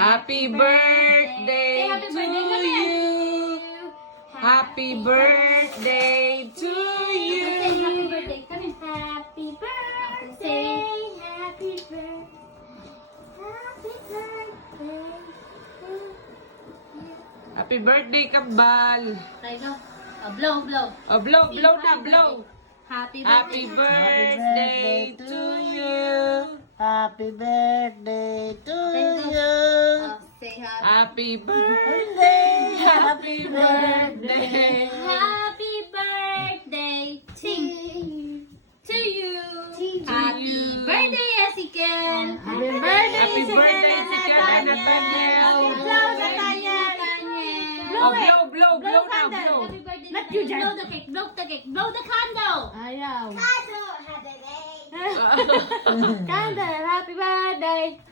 Happy birthday to you. Happy birthday to you. Happy birthday. Come in. Happy birthday. Happy birthday. Happy birthday. Happy birthday, Kambal. Try go. Blow, blow. Oh, blow na, blow. Happy Happy birthday. birthday to you. Happy birthday to you. Say happy. Happy birthday. Happy birthday. Happy birthday to you. Happy birthday, Ezekiel. Happy birthday, Happy birthday, Ezekiel, Nathaniel. Blow, Nathaniel. Oh, blow na, blow. Happy birthday. Not you, Blow the cake. Blow the cake. Blow the candle. Ayaw. Candle. Happy birthday.